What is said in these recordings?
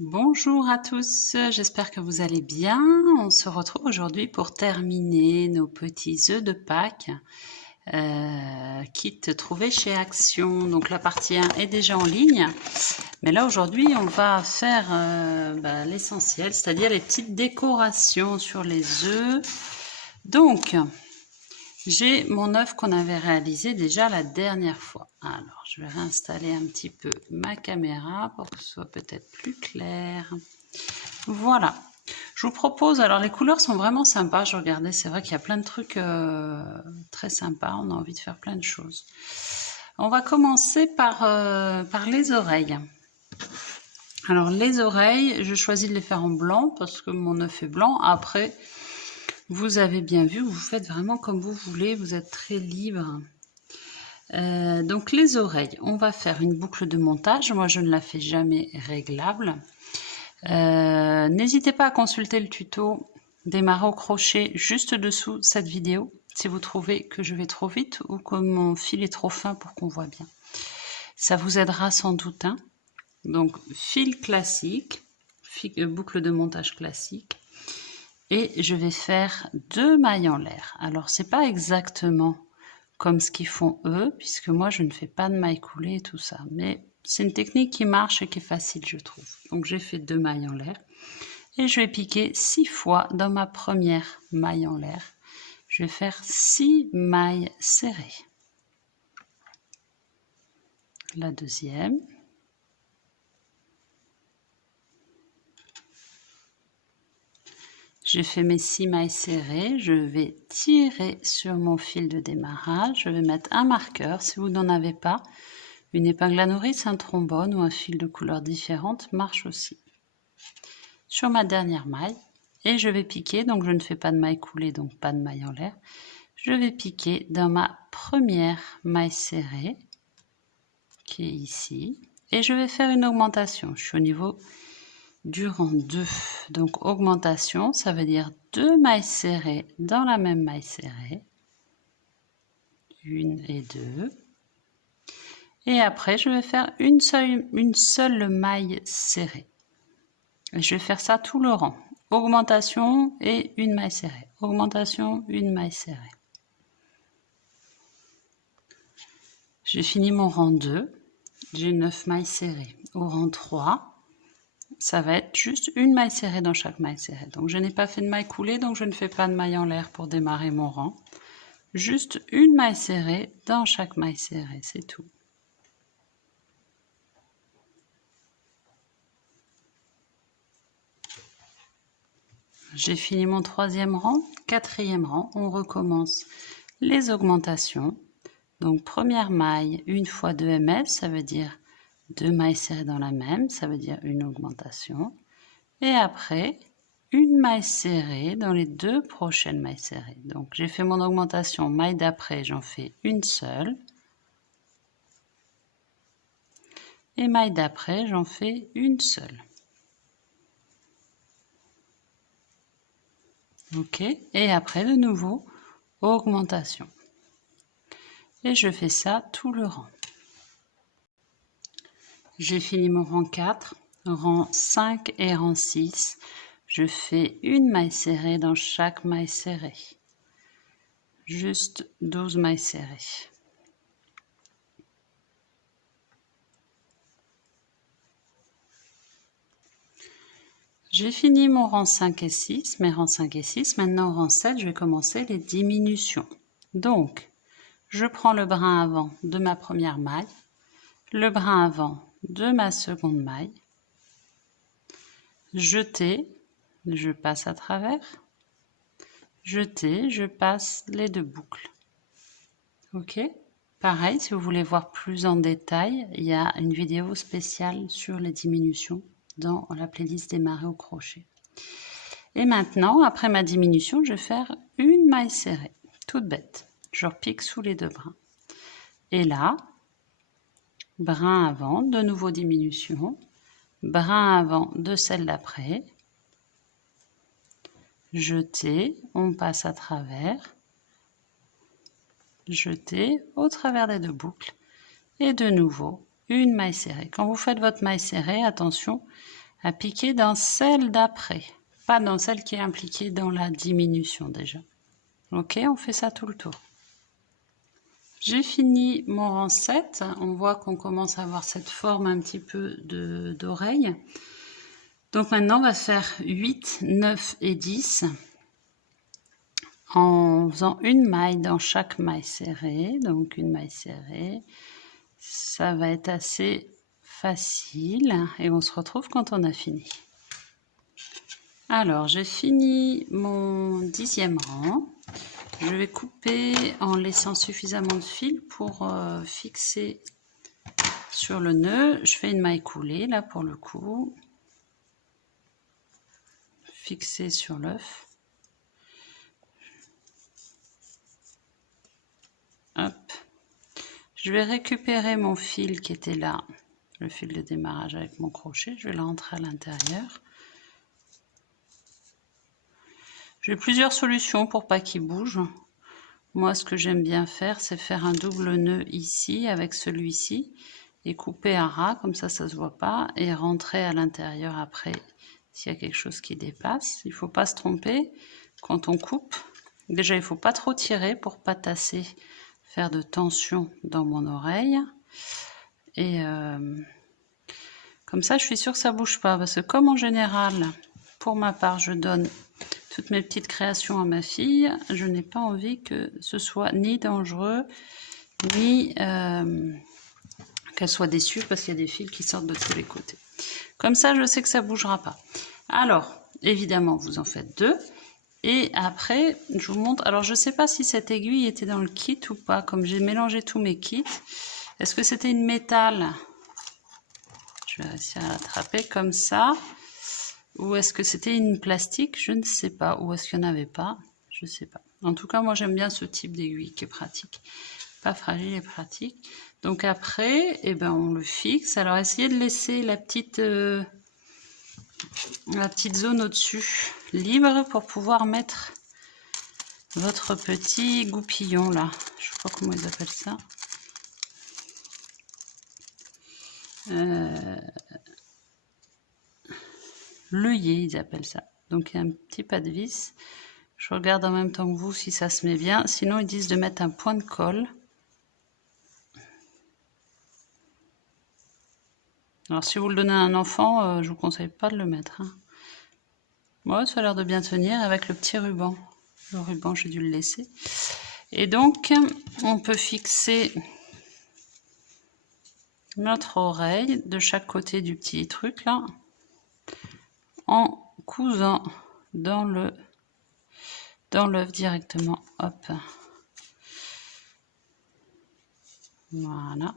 Bonjour à tous, j'espère que vous allez bien. On se retrouve aujourd'hui pour terminer nos petits œufs de Pâques, kit trouvé chez Action. Donc la partie 1 est déjà en ligne, mais là aujourd'hui on va faire l'essentiel, c'est-à-dire les petites décorations sur les œufs. Donc j'ai mon œuf qu'on avait réalisé déjà la dernière fois. Alors, je vais réinstaller un petit peu ma caméra pour que ce soit peut-être plus clair. Voilà. Je vous propose, alors les couleurs sont vraiment sympas, je regardais, c'est vrai qu'il y a plein de trucs très sympas, on a envie de faire plein de choses. On va commencer par les oreilles. Alors les oreilles, je choisis de les faire en blanc parce que mon œuf est blanc. Après, vous avez bien vu, vous faites vraiment comme vous voulez, vous êtes très libre. Donc les oreilles, on va faire une boucle de montage. Moi, je ne la fais jamais réglable. N'hésitez pas à consulter le tuto démarrer au crochet juste dessous cette vidéo si vous trouvez que je vais trop vite ou que mon fil est trop fin pour qu'on voit bien. Ça vous aidera sans doute. Hein. Donc fil classique, boucle de montage classique. Et je vais faire 2 mailles en l'air. Alors c'est pas exactement comme ce qu'ils font eux, puisque moi je ne fais pas de mailles coulées et tout ça. Mais c'est une technique qui marche et qui est facile, je trouve. Donc j'ai fait 2 mailles en l'air. Et je vais piquer 6 fois dans ma première maille en l'air. Je vais faire 6 mailles serrées. La deuxième. J'ai fait mes 6 mailles serrées, je vais tirer sur mon fil de démarrage, je vais mettre un marqueur, si vous n'en avez pas, une épingle à nourrice, un trombone ou un fil de couleur différente marche aussi. Sur ma dernière maille, et je vais piquer, donc je ne fais pas de maille coulée, donc pas de maille en l'air, je vais piquer dans ma première maille serrée, qui est ici, et je vais faire une augmentation, je suis au niveau du rang 2. Donc augmentation, ça veut dire 2 mailles serrées dans la même maille serrée. 1 et 2. Et après, je vais faire une seule maille serrée. Et je vais faire ça tout le rang. Augmentation et une maille serrée. Augmentation, une maille serrée. J'ai fini mon rang 2. J'ai 9 mailles serrées. Au rang 3, ça va être juste une maille serrée dans chaque maille serrée. Donc je n'ai pas fait de maille coulée, donc je ne fais pas de maille en l'air pour démarrer mon rang. Juste une maille serrée dans chaque maille serrée, c'est tout. J'ai fini mon troisième rang, quatrième rang, on recommence les augmentations. Donc première maille, une fois 2 ms, ça veut dire 2 mailles serrées dans la même, ça veut dire une augmentation. Et après, une maille serrée dans les 2 prochaines mailles serrées. Donc j'ai fait mon augmentation, maille d'après, j'en fais une seule. Et maille d'après, j'en fais une seule. Ok, et après de nouveau, augmentation. Et je fais ça tout le rang. J'ai fini mon rang 4, rang 5 et rang 6. Je fais une maille serrée dans chaque maille serrée. Juste 12 mailles serrées. J'ai fini mon rang 5 et 6, mes rangs 5 et 6. Maintenant, au rang 7, je vais commencer les diminutions. Donc, je prends le brin avant de ma première maille, le brin avant de ma seconde maille, jeter, je passe à travers, jeter, je passe les 2 boucles. Ok? Pareil, si vous voulez voir plus en détail, il y a une vidéo spéciale sur les diminutions dans la playlist démarrer au crochet. Et maintenant, après ma diminution, je vais faire une maille serrée, toute bête. Je repique sous les 2 brins. Et là, brin avant, de nouveau diminution, brin avant de celle d'après, jeter, on passe à travers, jeter au travers des 2 boucles, et de nouveau, une maille serrée. Quand vous faites votre maille serrée, attention à piquer dans celle d'après, pas dans celle qui est impliquée dans la diminution déjà. Ok, on fait ça tout le tour. J'ai fini mon rang 7, on voit qu'on commence à avoir cette forme un petit peu d'oreille. Donc maintenant on va faire 8, 9 et 10 en faisant une maille dans chaque maille serrée. Donc une maille serrée, ça va être assez facile et on se retrouve quand on a fini. Alors j'ai fini mon 10e rang. Je vais couper en laissant suffisamment de fil pour fixer sur le nœud. Je fais une maille coulée là pour le coup. Fixer sur l'œuf. Hop. Je vais récupérer mon fil qui était là, le fil de démarrage avec mon crochet. Je vais le rentrer à l'intérieur. J'ai plusieurs solutions pour pas qu'il bouge. Moi, ce que j'aime bien faire, c'est faire un double nœud ici avec celui-ci et couper à ras, comme ça se voit pas, et rentrer à l'intérieur après s'il y a quelque chose qui dépasse. Il faut pas se tromper quand on coupe. Déjà, il faut pas trop tirer pour pas tasser, faire de tension dans mon oreille. Et comme ça, je suis sûre que ça bouge pas, parce que comme en général, pour ma part, je donne toutes mes petites créations à ma fille, je n'ai pas envie que ce soit ni dangereux, ni qu'elle soit déçue parce qu'il y a des fils qui sortent de tous les côtés. Comme ça, je sais que ça ne bougera pas. Alors, évidemment, vous en faites 2. Et après, je vous montre. Alors, je ne sais pas si cette aiguille était dans le kit ou pas, comme j'ai mélangé tous mes kits. Est-ce que c'était une métal? Je vais réussir à l'attraper comme ça. Ou est-ce que c'était une plastique? Je ne sais pas. Ou est-ce qu'il n'y en avait pas? Je ne sais pas. En tout cas, moi, j'aime bien ce type d'aiguille qui est pratique. Pas fragile et pratique. Donc après, eh ben, on le fixe. Alors, essayez de laisser la petite zone au-dessus libre pour pouvoir mettre votre petit goupillon là. Je sais pas comment ils appellent ça. L'œillet, ils appellent ça. Donc, il y a un petit pas de vis. Je regarde en même temps que vous si ça se met bien. Sinon, ils disent de mettre un point de colle. Alors, si vous le donnez à un enfant, je vous conseille pas de le mettre. Hein. Ouais, ça a l'air de bien tenir avec le petit ruban. Le ruban, j'ai dû le laisser. Et donc, on peut fixer notre oreille de chaque côté du petit truc là, en cousant dans l'œuf directement. Hop. Voilà.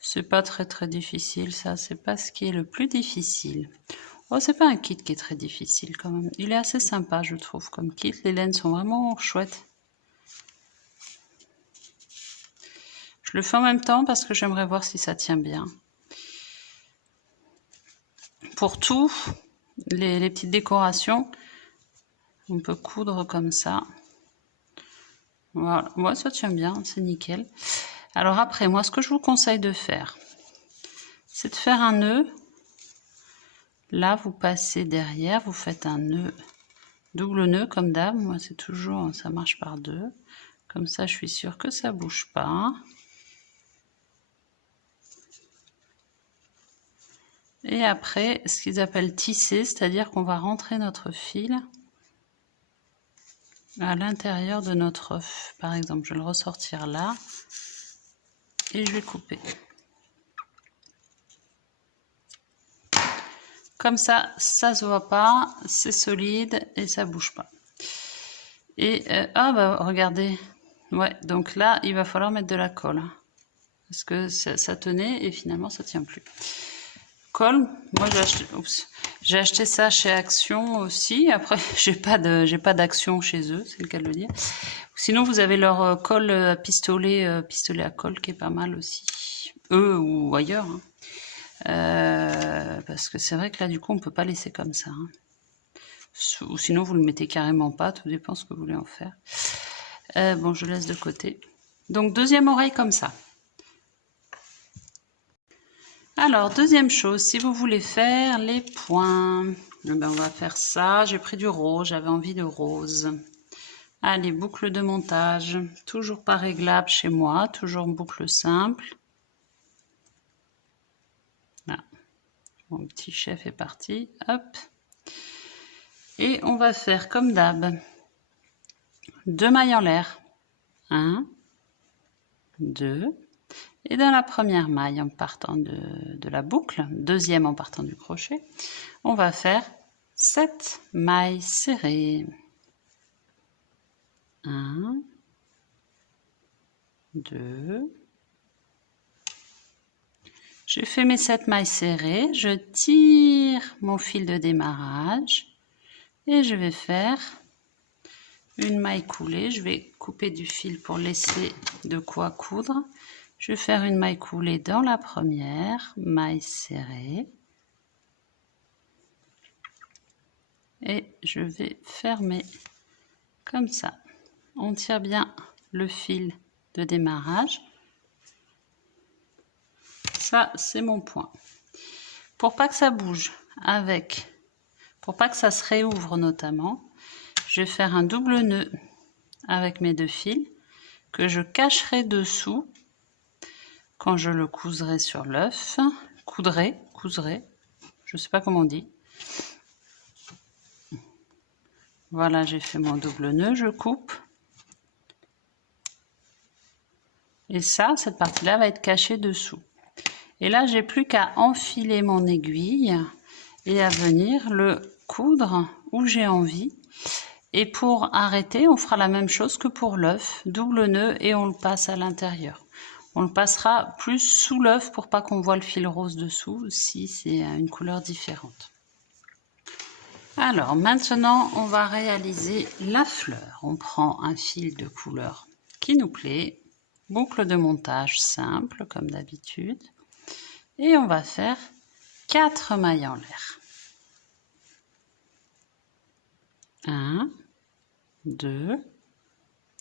C'est pas très difficile ça, c'est pas ce qui est le plus difficile. Oh, c'est pas un kit qui est très difficile quand même. Il est assez sympa, je trouve, comme kit. Les laines sont vraiment chouettes. Je le fais en même temps parce que j'aimerais voir si ça tient bien. Pour tout, les petites décorations, on peut coudre comme ça. Voilà, ouais, ça tient bien, c'est nickel. Alors après, moi, ce que je vous conseille de faire, c'est de faire un nœud. Là, vous passez derrière, vous faites un nœud, double nœud comme d'hab. Moi, c'est toujours, ça marche par 2. Comme ça, je suis sûre que ça bouge pas. Et après, ce qu'ils appellent tisser, c'est-à-dire qu'on va rentrer notre fil à l'intérieur de notre œuf. Par exemple, je vais le ressortir là et je vais couper. Comme ça, ça se voit pas, c'est solide et ça bouge pas. Et ah bah regardez, ouais, donc là il va falloir mettre de la colle parce que ça tenait et finalement ça tient plus. Colle, moi j'ai acheté ça chez Action aussi. Après j'ai pas d'Action chez eux, c'est le cas de le dire. Sinon vous avez leur colle à pistolet à colle qui est pas mal aussi, eux ou ailleurs. Hein. Parce que c'est vrai que là du coup on peut pas laisser comme ça hein. Ou sinon vous le mettez carrément pas, tout dépend ce que vous voulez en faire. Bon, je laisse de côté. Donc deuxième oreille comme ça. Alors, deuxième chose, si vous voulez faire les points, eh ben, on va faire ça. J'ai pris du rose, j'avais envie de rose. Allez, boucle de montage, toujours pas réglable chez moi, toujours boucle simple. Là, mon petit chef est parti, hop. Et on va faire comme d'hab, 2 mailles en l'air. 1, 2. Et dans la première maille en partant de la boucle, deuxième en partant du crochet, on va faire 7 mailles serrées. 1, 2. J'ai fait mes 7 mailles serrées, je tire mon fil de démarrage et je vais faire une maille coulée. Je vais couper du fil pour laisser de quoi coudre. Je vais faire une maille coulée dans la première, maille serrée. Et je vais fermer comme ça. On tire bien le fil de démarrage. Ça, c'est mon point. Pour pas que ça bouge pour pas que ça se réouvre notamment, je vais faire un double nœud avec mes 2 fils que je cacherai dessous quand je le couserai sur l'œuf. Couserai, je sais pas comment on dit. Voilà, j'ai fait mon double nœud, je coupe. Et ça, cette partie-là va être cachée dessous. Et là, j'ai plus qu'à enfiler mon aiguille et à venir le coudre où j'ai envie. Et pour arrêter, on fera la même chose que pour l'œuf, double nœud et on le passe à l'intérieur. On le passera plus sous l'œuf pour pas qu'on voit le fil rose dessous si c'est une couleur différente. Alors maintenant, on va réaliser la fleur. On prend un fil de couleur qui nous plaît, boucle de montage simple comme d'habitude. Et on va faire 4 mailles en l'air. 1, 2,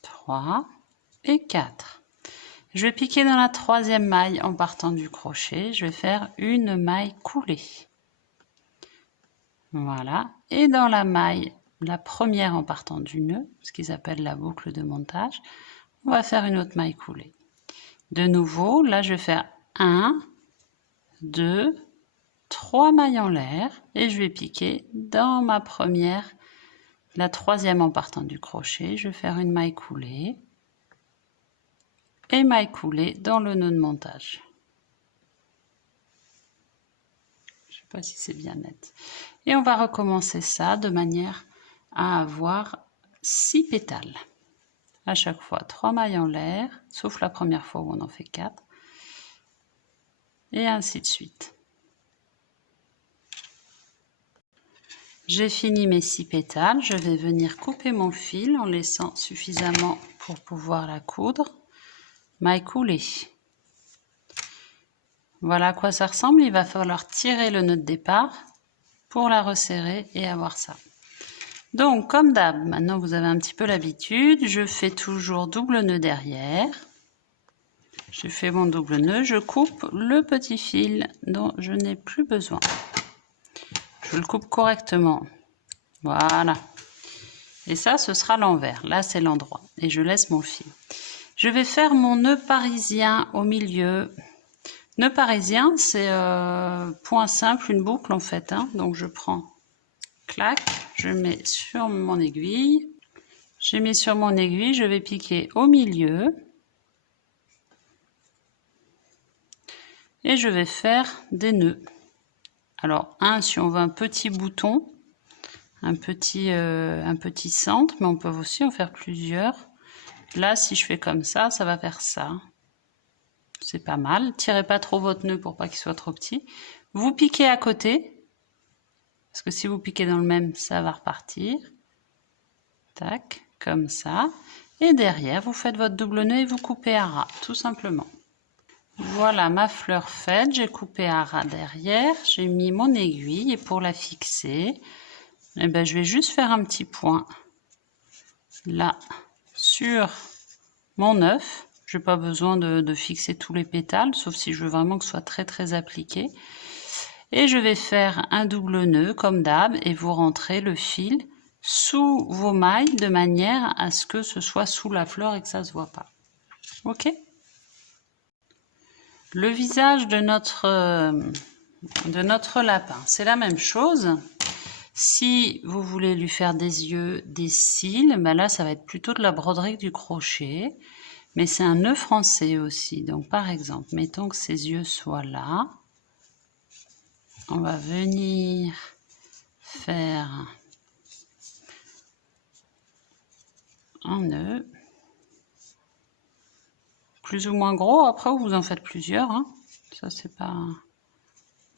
3 et 4. Je vais piquer dans la 3e maille en partant du crochet. Je vais faire une maille coulée. Voilà. Et dans la maille, la première en partant du nœud, ce qu'ils appellent la boucle de montage, on va faire une autre maille coulée. De nouveau, là je vais faire 1, 2, 3 mailles en l'air et je vais piquer dans ma première, la 3e en partant du crochet. Je vais faire une maille coulée et maille coulée dans le nœud de montage. Je ne sais pas si c'est bien net. Et on va recommencer ça de manière à avoir 6 pétales. À chaque fois 3 mailles en l'air, sauf la première fois où on en fait 4. Et ainsi de suite. J'ai fini mes 6 pétales, je vais venir couper mon fil en laissant suffisamment pour pouvoir la coudre. Maille coulée. Voilà à quoi ça ressemble, il va falloir tirer le nœud de départ pour la resserrer et avoir ça. Donc comme d'hab, maintenant vous avez un petit peu l'habitude, je fais toujours double nœud derrière. J'ai fait mon double nœud, je coupe le petit fil dont je n'ai plus besoin. Je le coupe correctement. Voilà. Et ça, ce sera l'envers. Là, c'est l'endroit. Et je laisse mon fil. Je vais faire mon nœud parisien au milieu. Nœud parisien, c'est point simple, une boucle en fait. Hein. Donc, je prends, clac, je mets sur mon aiguille. J'ai mis sur mon aiguille, je vais piquer au milieu. Et je vais faire des nœuds. Alors, si on veut un petit bouton, un petit centre, mais on peut aussi en faire plusieurs. Là, si je fais comme ça, ça va faire ça. C'est pas mal. Tirez pas trop votre nœud pour pas qu'il soit trop petit. Vous piquez à côté, parce que si vous piquez dans le même, ça va repartir. Tac, comme ça. Et derrière, vous faites votre double nœud et vous coupez à ras, tout simplement. Voilà ma fleur faite, j'ai coupé à ras derrière, j'ai mis mon aiguille et pour la fixer, eh ben, je vais juste faire un petit point là sur mon œuf Je n'ai pas besoin de fixer tous les pétales, sauf si je veux vraiment que ce soit très très appliqué. Et je vais faire un double nœud comme d'hab et vous rentrez le fil sous vos mailles de manière à ce que ce soit sous la fleur et que ça ne se voit pas. Ok? Le visage de notre lapin, c'est la même chose. Si vous voulez lui faire des yeux, des cils, ben là ça va être plutôt de la broderie que du crochet. Mais c'est un nœud français aussi. Donc par exemple, mettons que ses yeux soient là. On va venir faire un nœud. Plus ou moins gros, après vous en faites plusieurs. Hein. Ça c'est pas...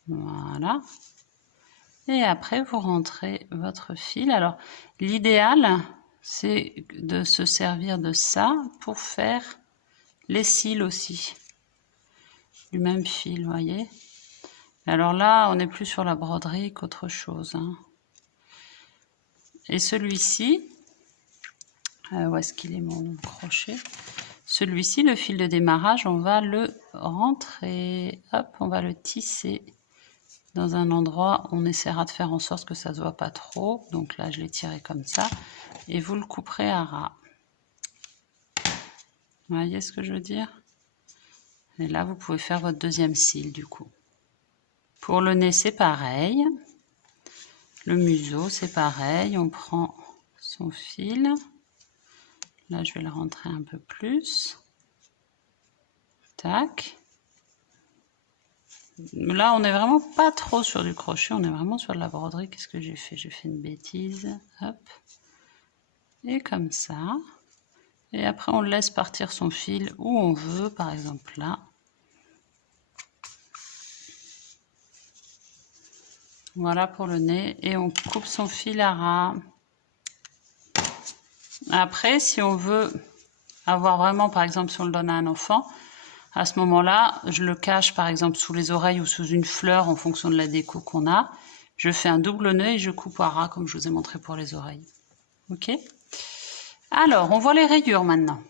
Voilà. Et après vous rentrez votre fil. Alors l'idéal, c'est de se servir de ça pour faire les cils aussi. Du même fil, vous voyez. Alors là, on est plus sur la broderie qu'autre chose. Hein. Et celui-ci, où est-ce qu'il est mon crochet? Celui-ci, le fil de démarrage, on va le rentrer, hop, on va le tisser dans un endroit, on essaiera de faire en sorte que ça ne se voit pas trop. Donc là, je l'ai tiré comme ça, et vous le couperez à ras. Vous voyez ce que je veux dire? Et là, vous pouvez faire votre deuxième cil du coup. Pour le nez, c'est pareil. Le museau, c'est pareil. On prend son fil. Là, je vais le rentrer un peu plus. Tac. Là, on n'est vraiment pas trop sur du crochet. On est vraiment sur de la broderie. Qu'est-ce que j'ai fait? J'ai fait une bêtise. Hop. Et comme ça. Et après, on laisse partir son fil où on veut. Par exemple, là. Voilà pour le nez. Et on coupe son fil à ras. Après, si on veut avoir vraiment, par exemple, si on le donne à un enfant, à ce moment-là, je le cache, par exemple, sous les oreilles ou sous une fleur en fonction de la déco qu'on a. Je fais un double nœud et je coupe à ras, comme je vous ai montré pour les oreilles. Ok? Alors, on voit les rayures maintenant.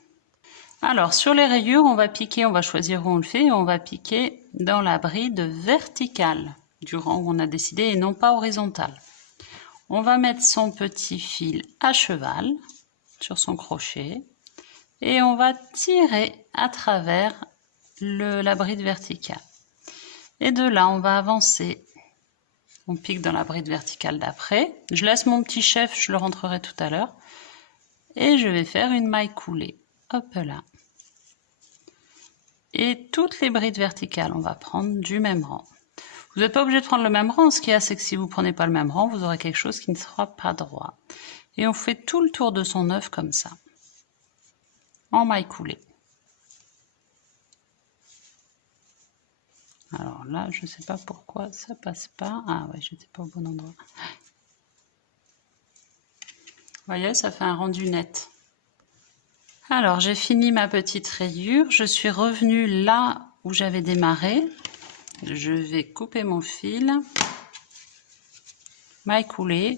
Alors, sur les rayures, on va piquer, on va choisir où on le fait, et on va piquer dans la bride verticale du rang où on a décidé et non pas horizontale. On va mettre son petit fil à cheval sur son crochet et on va tirer à travers la bride verticale. Et de là, on va avancer. On pique dans la bride verticale d'après. Je laisse mon petit chef, je le rentrerai tout à l'heure. Et je vais faire une maille coulée. Hop là. Et toutes les brides verticales, on va prendre du même rang. Vous n'êtes pas obligé de prendre le même rang. Ce qu'il y a, c'est que si vous ne prenez pas le même rang, vous aurez quelque chose qui ne sera pas droit. Et on fait tout le tour de son œuf comme ça. En maille coulée. Alors là, je ne sais pas pourquoi ça passe pas. Ah ouais, j'étais pas au bon endroit. Vous voyez, ça fait un rendu net. Alors, j'ai fini ma petite rayure. Je suis revenue là où j'avais démarré. Je vais couper mon fil. Maille coulée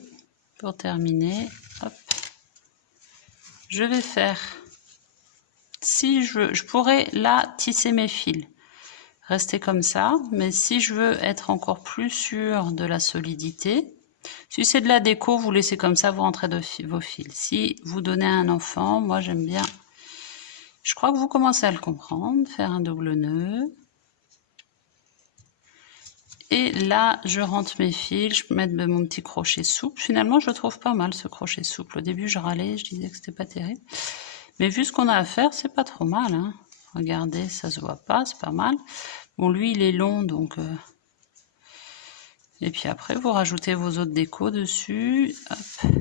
pour terminer. Hop. Je vais faire, si je veux, je pourrais là tisser mes fils. Rester comme ça, mais si je veux être encore plus sûr de la solidité, si c'est de la déco, vous laissez comme ça, vous rentrez vos fils. Si vous donnez à un enfant, moi j'aime bien, je crois que vous commencez à le comprendre, faire un double nœud. Et là, je rentre mes fils, je peux mettre mon petit crochet souple. Finalement, je le trouve pas mal ce crochet souple. Au début, je râlais, je disais que c'était pas terrible. Mais vu ce qu'on a à faire, c'est pas trop mal. Hein. Regardez, ça se voit pas, c'est pas mal. Bon, lui, il est long, donc... Et puis après, vous rajoutez vos autres décos dessus. Hop.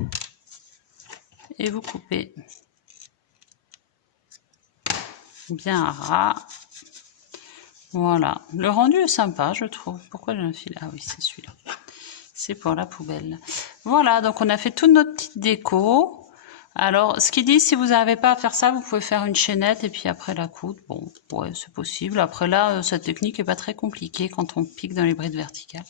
Et vous coupez. Bien à ras. Voilà. Le rendu est sympa, je trouve. Pourquoi j'ai un fil? Ah oui, c'est celui-là. C'est pour la poubelle. Voilà, donc on a fait toute notre petite déco. Alors, ce qu'ils disent, si vous n'arrivez pas à faire ça, vous pouvez faire une chaînette et puis après la coudre. Bon, ouais, c'est possible. Après là, cette technique n'est pas très compliquée quand on pique dans les brides verticales.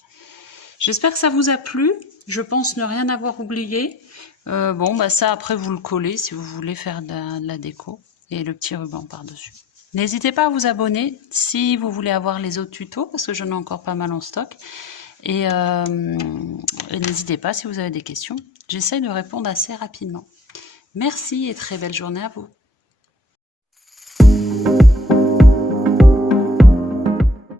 J'espère que ça vous a plu. Je pense ne rien avoir oublié. Bon, bah ça, après, vous le collez si vous voulez faire de la déco. Et le petit ruban par-dessus. N'hésitez pas à vous abonner si vous voulez avoir les autres tutos, parce que j'en ai encore pas mal en stock. Et n'hésitez pas si vous avez des questions. J'essaie de répondre assez rapidement. Merci et très belle journée à vous.